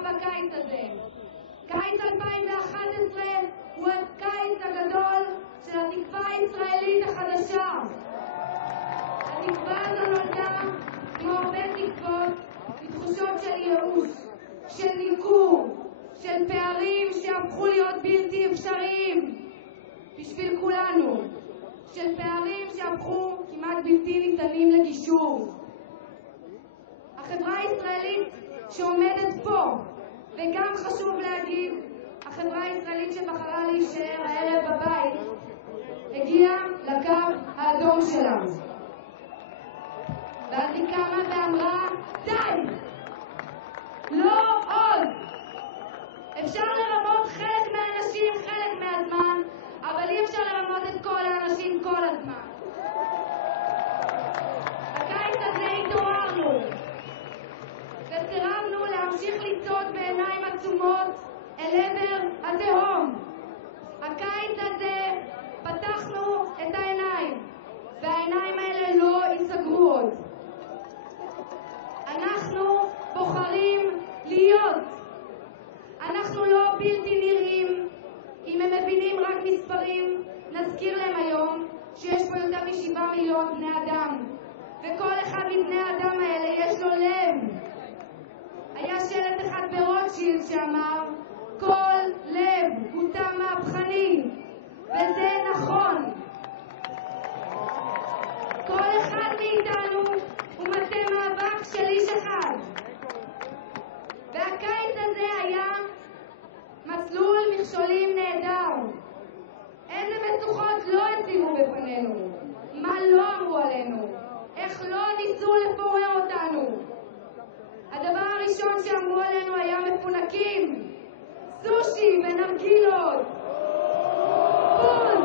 בקיץ הזה. קיץ 2011 הוא הקיץ הגדול של התקווה הישראלית החדשה. התקווה הזו נולדה, כמו הרבה תקוות, מתחושות של ייאוש, של ניכור, של פערים שהפכו להיות בלתי אפשריים בשביל כולנו, של פערים שהפכו כמעט בלתי ניתנים לגישור. החברה הישראלית שעומדת פה, וגם חשוב להגיד, החברה הישראלית שבחרה להישאר הערב בבית, הגיעה לקו האדום שלנו. ואז היא קמה ואמרה, די! לא עוד! אפשר לרמות חלק מהאנשים חלק מהזמן, אבל אי אפשר לרמות את כל האנשים כל הזמן. הקיץ הזה התעוררנו, וסירבנו להמשיך לצעוד בעיניים עצומות אל עבר התהום. הקיץ הזה פתחנו את העיניים, והעיניים האלה לא ייסגרו עוד. אנחנו בוחרים להיות. אנחנו לא בלתי נראים. אם הם מבינים רק מספרים, נזכיר להם היום שיש פה יותר מ7 מיליון בני אדם, וכל אחד מבני האדם האלה יש לו לב. היה שלט אחד ברוטשילד שאמר, כל לב הוא תא מהפכני, וזה נכון. כל אחד מאיתנו הוא מטה מאבק של איש אחד. והקיץ הזה היה מסלול מכשולים נהדר. איזה מצוקות לא הציבו בפנינו, מה לא אמרו עלינו, איך לא ניסו לפורר אותנו. הדבר הראשון שאמרו עלינו היה מפונקים, סושי ונרגילות, בוז.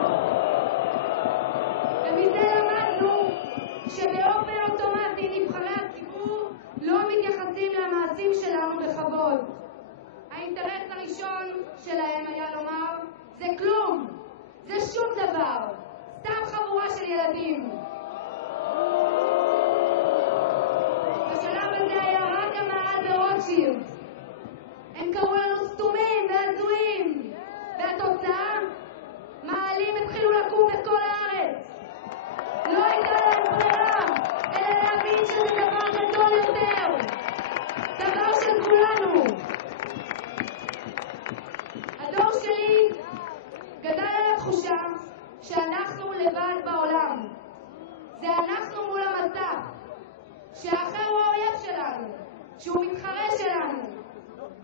ומזה למדנו שבאופן אוטומטי נבחרי הציבור לא מתייחסים למעשים שלנו בכבוד. האינטרס הראשון שלהם היה לומר, זה כלום, זה שום דבר, סתם חבורה של ילדים. בשלב הזה היה רק המעל ברוטשילד. הם קראו לנו סתומים והזויים, והתוצאה, מעלים התחילו לקום בכל הארץ. לא הייתה להם ברירה, אלא להבין שזה דבר גדול יותר, דבר של כולנו. הדור שלי גדל על התחושה שאנחנו לבד בעולם. זה אנחנו מול המסך, שהאחר הוא האויב שלנו, שהוא מתחרה שלנו.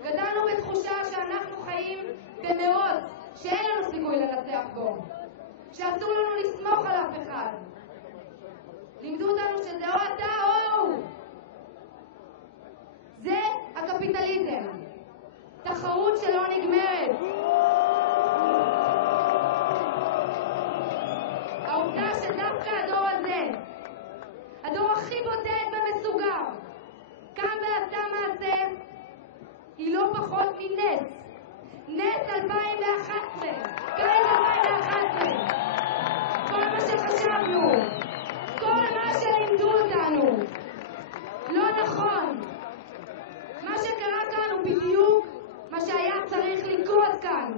גדלנו בתחושה שאנחנו חיים במרוץ שאין לנו סיכוי לנצח בו, שאסור לנו לסמוך על אף אחד. לימדו אותנו שזה או אתה או הוא. זה הקפיטליזם, תחרות שלא נגמרת. העובדה שדווקא הדור הזה, הדור הכי בודד ומסוגר, קם ועשה מעשה, היא לא פחות מנס. נס 2011, קיץ 2011. כל מה שחשבנו, כל מה שלימדו אותנו, לא נכון. מה שקרה כאן הוא בדיוק מה שהיה צריך לקרות כאן.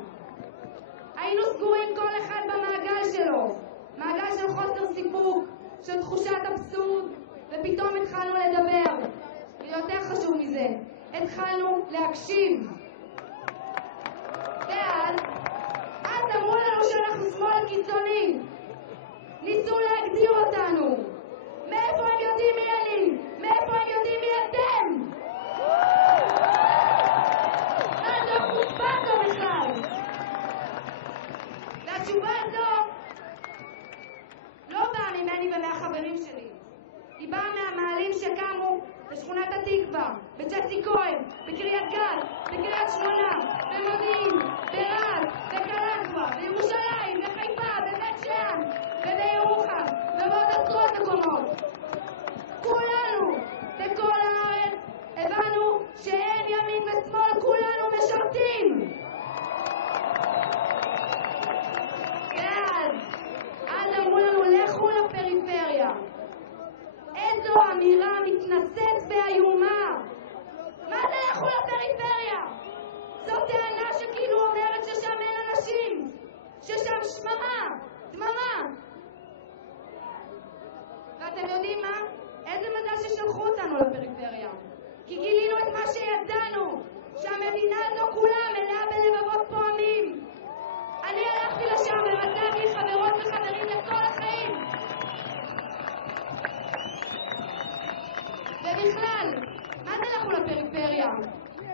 היינו סגורים כל אחד במעגל שלו, מעגל של חוסר סיפוק, של תחושת אבסורד, ופתאום התחלנו לדבר. ויותר חשוב מזה, התחלנו להקשיב. ואז אמרו לנו שאנחנו שמאל קיצוני. ניסו להגדיר אותנו. מאיפה הם יודעים מי אני? מאיפה הם יודעים מי אתם? מה זה חוצפה זו בכלל? והתשובה הזו לא באה ממני ומהחברים שלי. היא באה מהמעלים שקמו בשכונת התקווה, בצ'סי כהן, בקריית גת, בקריית שמונה, במודיעין, ברהט, בקלנסווה, בירושלים, בחיפה, בבית שאן, ובירוחם, ובעוד עשרות מקומות. כולנו,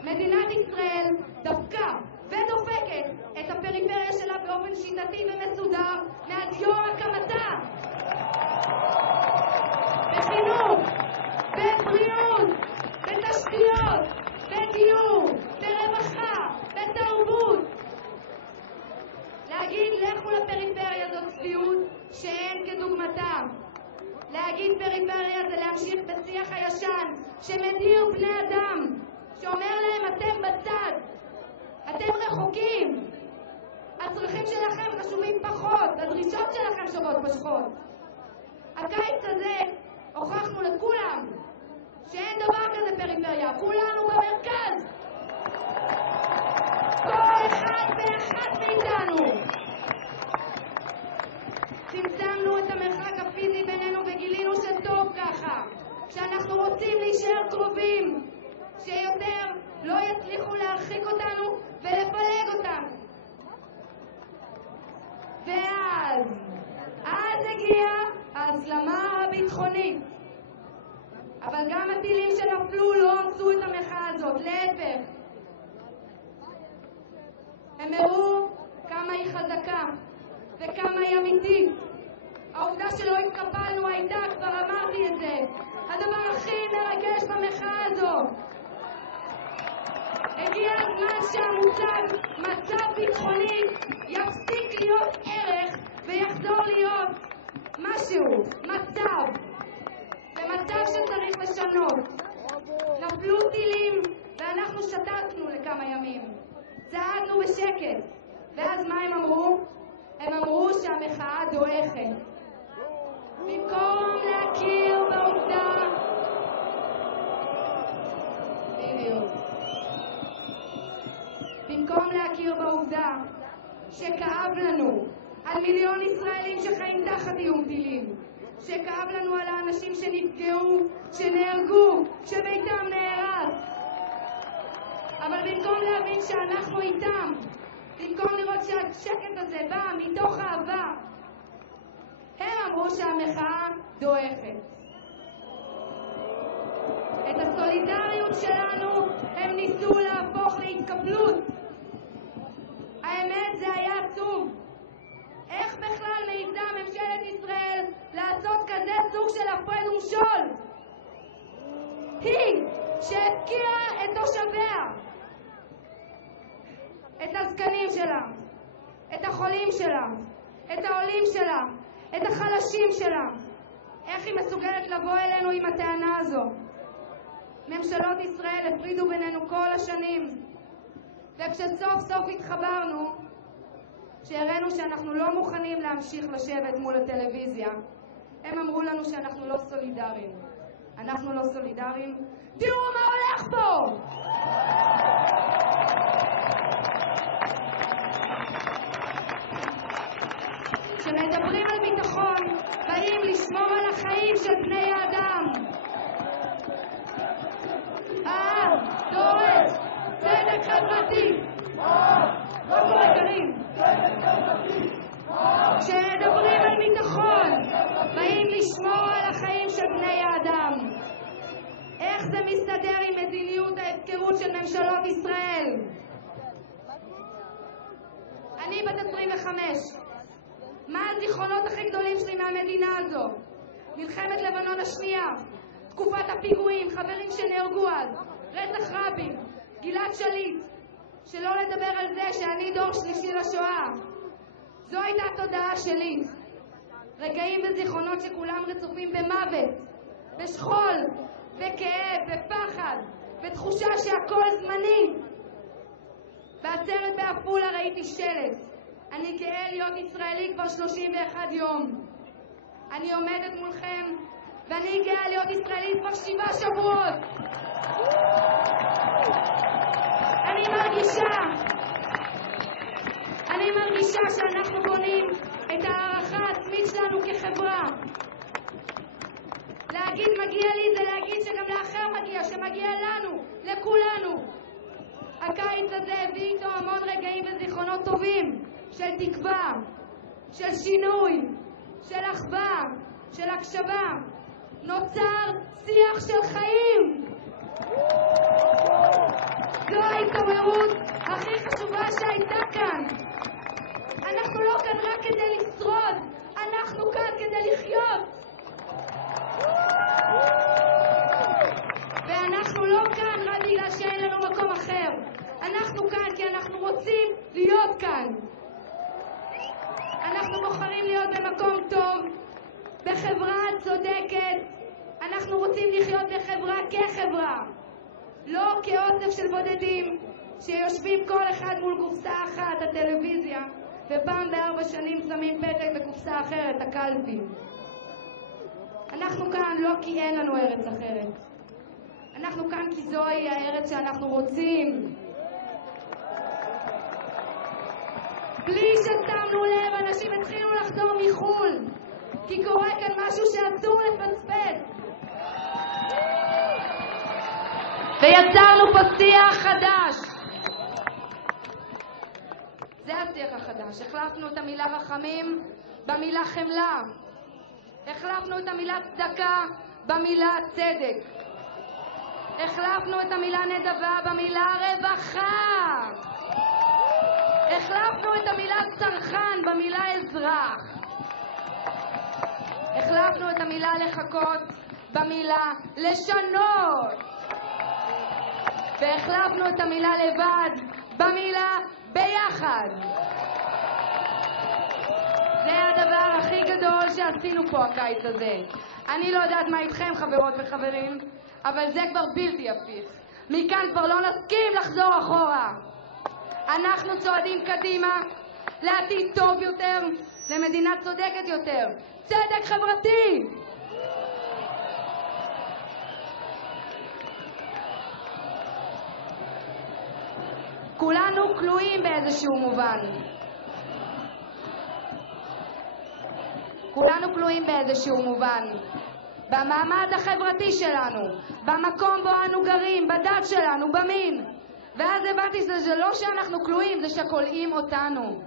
מדינת ישראל דפקה ודופקת את הפריפריה שלה באופן שיטתי ומסודר מאז יום הקמתה. בחינוך, בבריאות, בתשתיות, בדיור, ברווחה, בתרבות. להגיד לכו לפריפריה זאת צביעות שאין כדוגמתה. להגיד פריפריה זה להמשיך בשיח הישן שמדיר בני אדם, שאומר להם אתם בצד, אתם רחוקים, הצרכים שלכם חשובים פחות, הדרישות שלכם שוות פחות. הקיץ הזה הוכחנו לכולם שאין דבר כזה פריפריה, כולנו במרכז, כל אחד ואחת מאיתנו. צמצמנו את המרחק הפיזי בינינו וגילינו שטוב ככה, שאנחנו רוצים להישאר קרובים, שיותר לא יצליחו להרחיק אותנו ולפלג אותנו. ואז הגיעה ההסלמה הביטחונית. אבל גם הטילים שנפלו לא עשו את המחאה הזאת, להפך. הם הראו כמה היא חזקה וכמה היא אמיתית. העובדה שלא התקפלנו הייתה, כבר אמרתי את זה, הדבר הכי מרגש במחאה הזאת. הגיע הזמן שהמושג מצב ביטחוני יפסיק להיות ערך ויחזור להיות משהו, מצב. זה מצב שצריך לשנות. נפלו טילים ואנחנו שתקנו לכמה ימים. צעדנו בשקט. ואז מה הם אמרו? הם אמרו שהמחאה דועכת. במקום להכיר בעובדה, במקום להכיר בעובדה שכאב לנו על מיליון ישראלים שחיים תחת איום טילים, שכאב לנו על האנשים שנפגעו, שנהרגו, שביתם נהרס. אבל במקום להבין שאנחנו איתם, במקום לראות שהשקט הזה בא מתוך אהבה, הם אמרו שהמחאה דועכת. את הסולידריות שלנו הם ניסו להפוך להתקפלות. האמת זה היה עצוב. איך בכלל מעיזה ממשלת ישראל לעשות כזה סוג של הפרד ומשול? היא שהפקיעה את תושביה, את הזקנים שלה, את החולים שלה, את העולים שלה, את החלשים שלה. איך היא מסוגלת לבוא אלינו עם הטענה הזו? ממשלות ישראל הפרידו בינינו כל השנים, וכשסוף סוף התחברנו, שהראינו שאנחנו לא מוכנים להמשיך לשבת מול הטלוויזיה, הם אמרו לנו שאנחנו לא סולידריים. אנחנו לא סולידריים? תראו מה הולך פה! כשמדברים על ביטחון, באים לשמור על החיים של בני האדם. דורש צדק חברתי. לא קורה קרים. כשמדברים על ביטחון, באים לשמור על החיים של בני האדם. איך זה מסתדר עם מדיניות ההפקרות של ממשלות ישראל? אני בת 25. מה הזיכרונות הכי גדולים שלי מהמדינה הזו? מלחמת לבנון השנייה, תקופת הפיגועים, חברים שנהרגו אז, רצח רבין, גלעד שליט, שלא לדבר על זה שאני דור שלישי לשואה. זו הייתה התודעה שלי. רגעים וזיכרונות שכולם רצופים במוות, בשכול, בכאב, בפחד, בתחושה שהכל זמני. בעצרת בעפולה ראיתי שלט: אני גאה להיות ישראלי כבר 31 יום. אני עומדת מולכם ואני גאה להיות ישראלית כבר 7 שבועות. אני מרגישה שאנחנו בונים את הערכה העצמית שלנו כחברה. להגיד מגיע לי זה להגיד שגם לאחר מגיע, שמגיע לנו, לכולנו. הקיץ הזה הביא איתו המון רגעים וזיכרונות טובים של תקווה, של שינוי, של אחווה, של הקשבה. נוצר שיח של חיים. זו ההתעוררות הכי חשובה שהייתה כאן. אנחנו לא כאן רק כדי לשרוד, אנחנו כאן כדי לחיות. ואנחנו לא כאן רק בגלל שאין לנו מקום אחר. אנחנו כאן כי אנחנו רוצים להיות כאן. אנחנו בוחרים להיות במקום טוב, בחברה צודקת. אנחנו רוצים לחיות בחברה כחברה, לא כאוסף של בודדים שיושבים כל אחד מול קופסה אחת, הטלוויזיה, ופעם ב4 שנים שמים פתק בקופסה אחרת, הקלפי. אנחנו כאן לא כי אין לנו ארץ אחרת. אנחנו כאן כי זוהי הארץ שאנחנו רוצים. בלי ששמנו לב, אנשים התחילו לחזור מחול, כי קורה כאן משהו שאסור לפספס. ויצרנו פה שיח חדש. זה השיח החדש. החלפנו את המילה רחמים במילה חמלה. החלפנו את המילה צדקה במילה צדק. החלפנו את המילה נדבה במילה רווחה. החלפנו את המילה צרכן במילה אזרח. החלפנו את המילה לחכות במילה לשנות. והחלפנו את המילה לבד במילה ביחד. זה הדבר הכי גדול שעשינו פה הקיץ הזה. אני לא יודעת מה איתכם, חברות וחברים, אבל זה כבר בלתי הפיך. מכאן כבר לא נסכים לחזור אחורה. אנחנו צועדים קדימה לעתיד טוב יותר, למדינה צודקת יותר, צדק חברתי. כולנו כלואים באיזשהו מובן. כולנו כלואים באיזשהו מובן. במעמד החברתי שלנו, במקום בו אנו גרים, בדת שלנו, במין. ואז הבנתי שזה לא שאנחנו כלואים, זה שכולאים אותנו.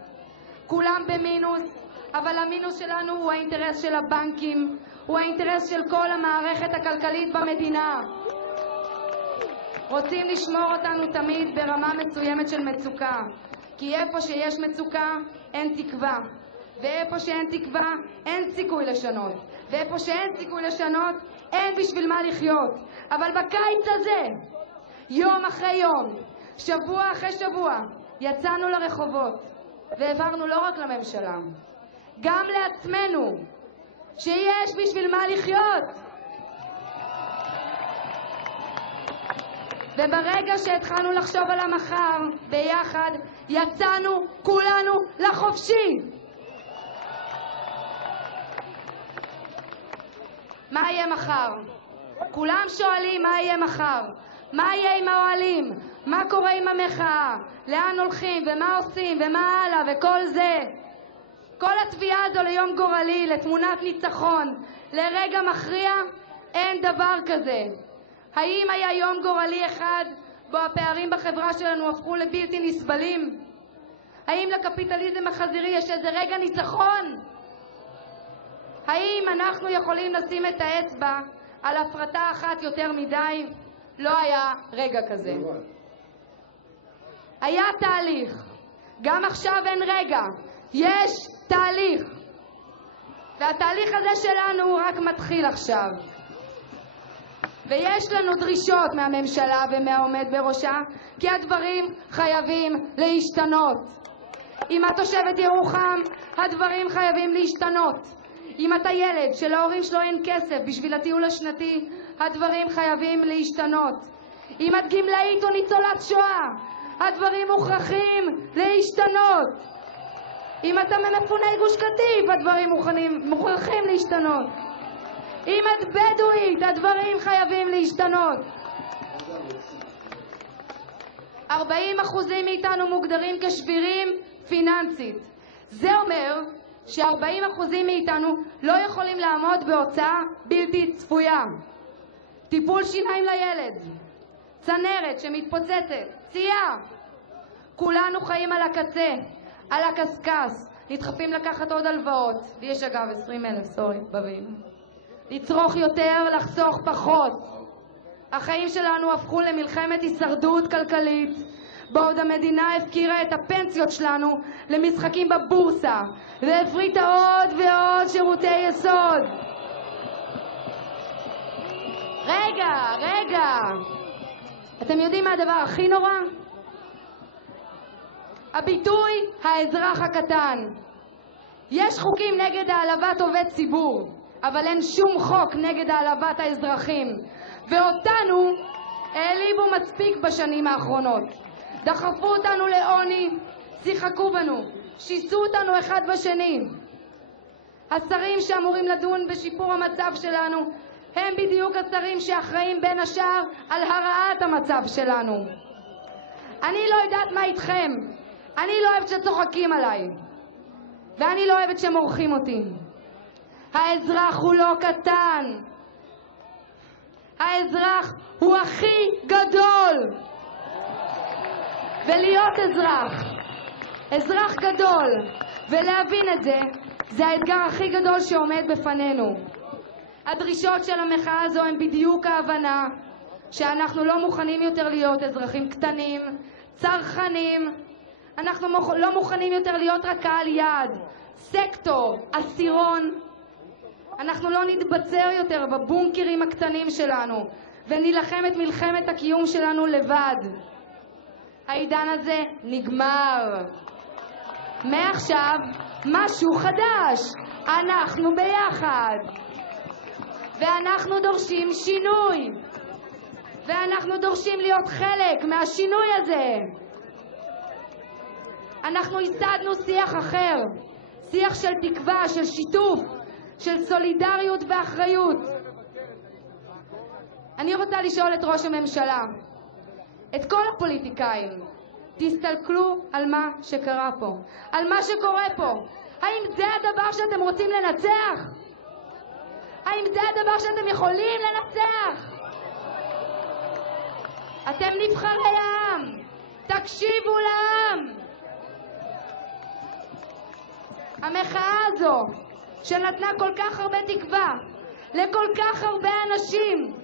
כולם במינוס, אבל המינוס שלנו הוא האינטרס של הבנקים, הוא האינטרס של כל המערכת הכלכלית במדינה. רוצים לשמור אותנו תמיד ברמה מסוימת של מצוקה, כי איפה שיש מצוקה אין תקווה, ואיפה שאין תקווה אין סיכוי לשנות, ואיפה שאין סיכוי לשנות אין בשביל מה לחיות. אבל בקיץ הזה, יום אחרי יום, שבוע אחרי שבוע, יצאנו לרחובות והעברנו לא רק לממשלה, גם לעצמנו, שיש בשביל מה לחיות. וברגע שהתחלנו לחשוב על המחר ביחד, יצאנו כולנו לחופשי. מה יהיה מחר? כולם שואלים מה יהיה מחר. מה יהיה עם האוהלים? מה קורה עם המחאה? לאן הולכים ומה עושים ומה הלאה וכל זה? כל התביעה הזו ליום גורלי, לתמונת ניצחון, לרגע מכריע, אין דבר כזה. האם היה יום גורלי אחד בו הפערים בחברה שלנו הפכו לבלתי נסבלים? האם לקפיטליזם החזירי יש איזה רגע ניצחון? האם אנחנו יכולים לשים את האצבע על הפרטה אחת יותר מדי? לא היה רגע כזה. היה תהליך. גם עכשיו אין רגע. יש תהליך. והתהליך הזה שלנו רק מתחיל עכשיו. ויש לנו דרישות מהממשלה ומהעומד בראשה, כי הדברים חייבים להשתנות. אם את תושבת ירוחם, הדברים חייבים להשתנות. אם אתה ילד שלהורים שלו אין כסף בשביל הטיול השנתי, הדברים חייבים להשתנות. אם את גמלאית או ניצולת שואה, הדברים מוכרחים להשתנות. אם אתה ממפוני גוש קטיף, הדברים מוכרחים להשתנות. אם את בדואית, הדברים חייבים להשתנות. 40% מאיתנו מוגדרים כשבירים פיננסית. זה אומר ש40% מאיתנו לא יכולים לעמוד בהוצאה בלתי צפויה. טיפול שיניים לילד, צנרת שמתפוצצת, צייה. כולנו חיים על הקצה, על הקסקס, נדחפים לקחת עוד הלוואות. ויש אגב 20,000, בבין. לצרוך יותר, לחסוך פחות. החיים שלנו הפכו למלחמת הישרדות כלכלית, בעוד המדינה הפקירה את הפנסיות שלנו למשחקים בבורסה והפריטה עוד ועוד שירותי יסוד. רגע, אתם יודעים מה הדבר הכי נורא? הביטוי האזרח הקטן. יש חוקים נגד העלבת עובד ציבור, אבל אין שום חוק נגד העלבת האזרחים, ואותנו העליבו מספיק בשנים האחרונות. דחפו אותנו לעוני, שיחקו בנו, שיסו אותנו אחד בשני. השרים שאמורים לדון בשיפור המצב שלנו הם בדיוק השרים שאחראים בין השאר על הרעת המצב שלנו. אני לא יודעת מה איתכם, אני לא אוהבת שצוחקים עליי, ואני לא אוהבת שמורחים אותי. האזרח הוא לא קטן, האזרח הוא הכי גדול. ולהיות אזרח גדול ולהבין את זה, זה האתגר הכי גדול שעומד בפנינו. הדרישות של המחאה הזו הן בדיוק ההבנה שאנחנו לא מוכנים יותר להיות אזרחים קטנים, צרכנים. אנחנו לא מוכנים יותר להיות רק קהל יעד, סקטור, עשירון. אנחנו לא נתבצר יותר בבונקרים הקטנים שלנו ונילחם את מלחמת הקיום שלנו לבד. העידן הזה נגמר. מעכשיו משהו חדש. אנחנו ביחד. ואנחנו דורשים שינוי. ואנחנו דורשים להיות חלק מהשינוי הזה. אנחנו ייסדנו שיח אחר. שיח של תקווה, של שיתוף, של סולידריות ואחריות. אני רוצה לשאול את ראש הממשלה, את כל הפוליטיקאים, תסתכלו על מה שקרה פה, על מה שקורה פה. האם זה הדבר שאתם רוצים לנצח? האם זה הדבר שאתם יכולים לנצח? אתם נבחרי העם, תקשיבו לעם. המחאה הזו שנתנה כל כך הרבה תקווה לכל כך הרבה אנשים,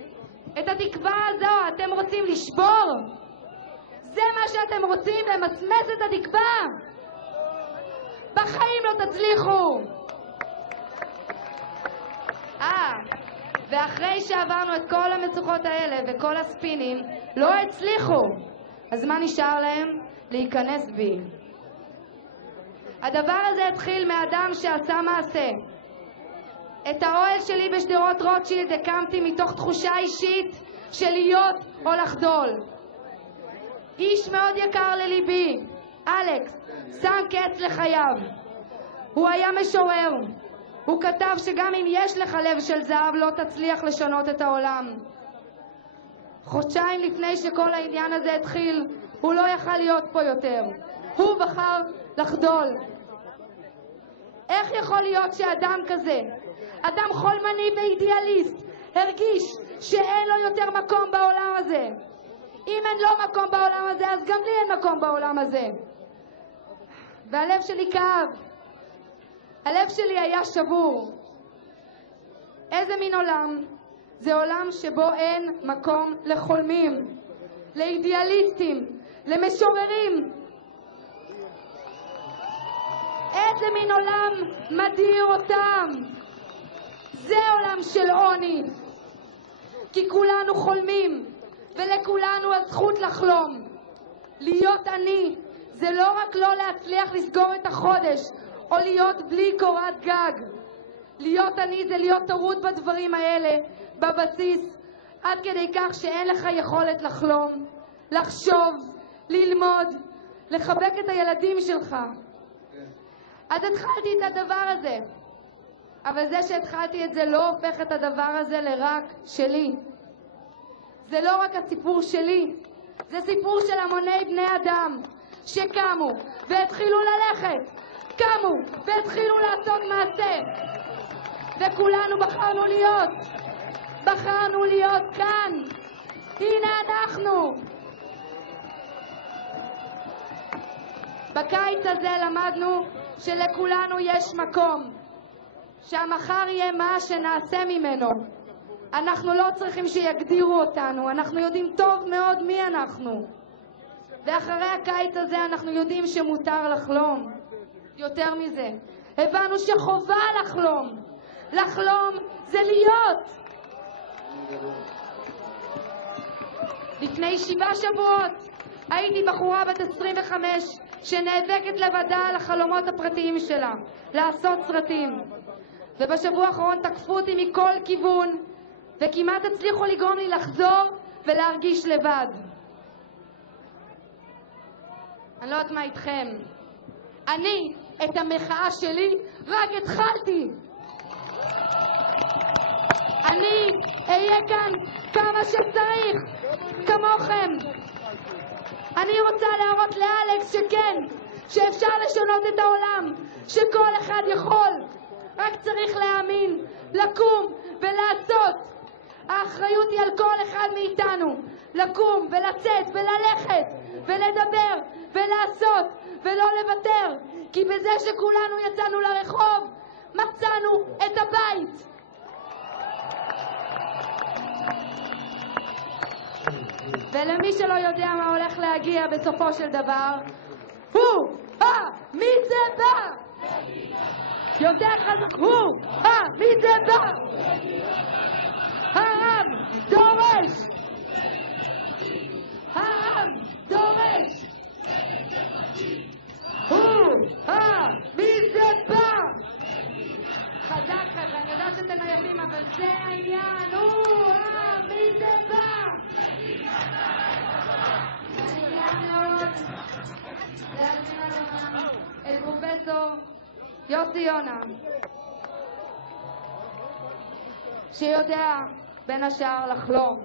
את התקווה הזו אתם רוצים לשבור? זה מה שאתם רוצים, למסמס את התקווה? בחיים לא תצליחו. ואחרי שעברנו את כל המצוקות האלה וכל הספינים, לא הצליחו. אז מה נשאר להם? להיכנס בי. הדבר הזה התחיל מאדם שעשה מעשה. את האוהל שלי בשדרות רוטשילד הקמתי מתוך תחושה אישית של להיות או לחדול. איש מאוד יקר לליבי, אלכס, שם קץ לחייו. הוא היה משורר. הוא כתב שגם אם יש לך לב של זהב לא תצליח לשנות את העולם. חודשיים לפני שכל העניין הזה התחיל, הוא לא יכל להיות פה יותר. הוא בחר לחדול. איך יכול להיות שאדם כזה, אדם חולמני ואידיאליסט, הרגיש שאין לו יותר מקום בעולם הזה? אם אין לו מקום בעולם הזה, אז גם לי אין מקום בעולם הזה. והלב שלי כאב. הלב שלי היה שבור. איזה מין עולם? זה עולם שבו אין מקום לחולמים, לאידיאליסטים, למשוררים. איזה מין עולם מדיר אותם? זה עולם של עוני. כי כולנו חולמים, ולכולנו הזכות לחלום. להיות עני זה לא רק לא להצליח לסגור את החודש, או להיות בלי קורת גג. להיות עני זה להיות טרוד בדברים האלה, בבסיס, עד כדי כך שאין לך יכולת לחלום, לחשוב, ללמוד, לחבק את הילדים שלך. אז התחלתי את הדבר הזה. אבל זה שהתחלתי את זה לא הופך את הדבר הזה לרק שלי. זה לא רק הסיפור שלי, זה סיפור של המוני בני אדם שקמו והתחילו ללכת, קמו והתחילו לעשות מעשה, וכולנו בחרנו להיות כאן. הנה אנחנו. בקיץ הזה למדנו שלכולנו יש מקום, שהמחר יהיה מה שנעשה ממנו. אנחנו לא צריכים שיגדירו אותנו, אנחנו יודעים טוב מאוד מי אנחנו. ואחרי הקיץ הזה אנחנו יודעים שמותר לחלום. יותר מזה, הבנו שחובה לחלום. לחלום זה להיות. לפני 7 שבועות הייתי בחורה בת 25 שנאבקת לבדה על החלומות הפרטיים שלה, לעשות סרטים. ובשבוע האחרון תקפו אותי מכל כיוון, וכמעט הצליחו לגרום לי לחזור ולהרגיש לבד. אני לא יודעת מה איתכם. אני את המחאה שלי רק התחלתי. אני אהיה כאן כמה שצריך, כמוכם. אני רוצה להראות לאלכס שכן, שאפשר לשנות את העולם, שכל אחד יכול. רק צריך להאמין, לקום ולעשות. האחריות היא על כל אחד מאיתנו. לקום ולצאת וללכת ולדבר ולעשות ולא לוותר. כי בזה שכולנו יצאנו לרחוב, מצאנו את הבית. ולמי שלא יודע מה הולך להגיע בסופו של דבר, מי זה בא? יותר חזק, מי זה בא? העם דורש! העם דורש! מי זה בא? חזק כזה, אני יודעת שאתם עייפים, אבל זה העניין. מי זה בא? את פרופסור יוסי יונה, שיודע בין השאר לחלום.